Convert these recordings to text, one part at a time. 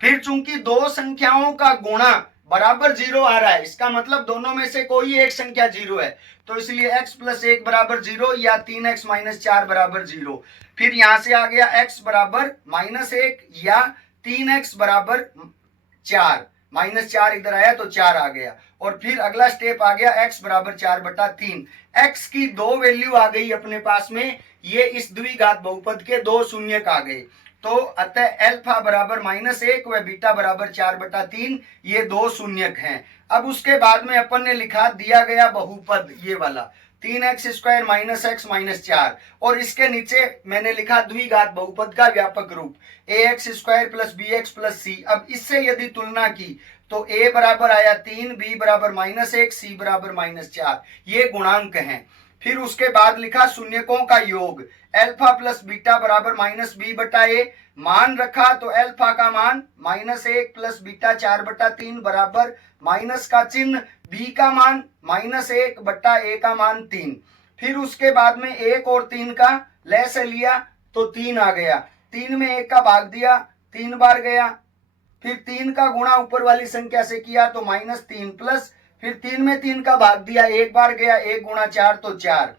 फिर चूंकि दो संख्याओं का गुणा बराबर 0 आ रहा है, इसका मतलब दोनों में से कोई एक संख्या 0 है, तो इसलिए x प्लस 1 बराबर 0 या 3x माइनस 4 बराबर 0। फिर यहां से आ गया x बराबर -1 या 3x बराबर 4, -4 इधर आया तो 4 आ गया। और फिर अगला स्टेप आ गया x बराबर 4/3। x की दो वैल्यू आ गई अपने पास में, ये इस द्विघात बहुपद के दो शून्यक आ गए, तो अतः अल्फा बराबर -1 व बीटा बराबर 4/3, ये दो शून्यक हैं। अब उसके बाद में अपन ने लिखा दिया गया बहुपद ये वाला 3x² -x -4, और इसके नीचे मैंने लिखा द्विघात बहुपद का व्यापक रूप ax² + bx + c। अब इससे यदि तुलना की तो a बराबर आया 3, b बराबर -1, c बराबर -4, ये गुणांक हैं। फिर उसके बाद लिखा शून्यकों का योग अल्फा प्लस बीटा बराबर -b/a, मान रखा तो अल्फा का मान -1 प्लस बीटा 4/3 बराबर माइनस का चिन्ह, b का मान -1/a का मान 3। फिर उसके बाद में 1 और 3 का लय से लिया तो 3 आ गया, 3 में 1 का भाग दिया 3 बार गया, फिर 3 का गुणा ऊपर वाली संख्या से किया तो -3 प्लस, फिर 3 में 3 का भाग दिया 1 बार गया, 1 गुणा 4 तो 4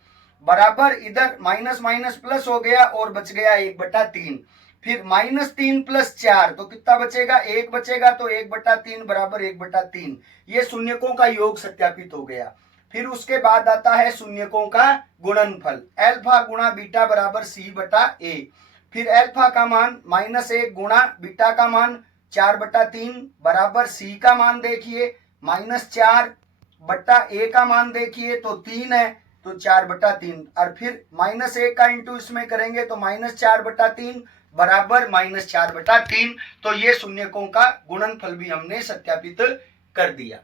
बराबर, इधर माइनस माइनस प्लस हो गया और बच गया 1/3। फिर -3 + 4 तो कितना बचेगा, 1 बचेगा, तो 1/3 बराबर 1/3, ये शून्यकों का योग सत्यापित हो गया। फिर उसके बाद आता है शून्यकों का गुणनफल अल्फा गुणा बीटा बराबर c/a। फिर अल्फा का मान -1 गुणा बीटा का मान 4/3 बराबर c का मान देखिए -4/a का मान देखिए तो 3 है, तो 4/3, और फिर -1 का इंटू इसमें करेंगे तो -4/3 बराबर -4/3। तो ये शून्यकों का गुणनफल भी हमने सत्यापित कर दिया।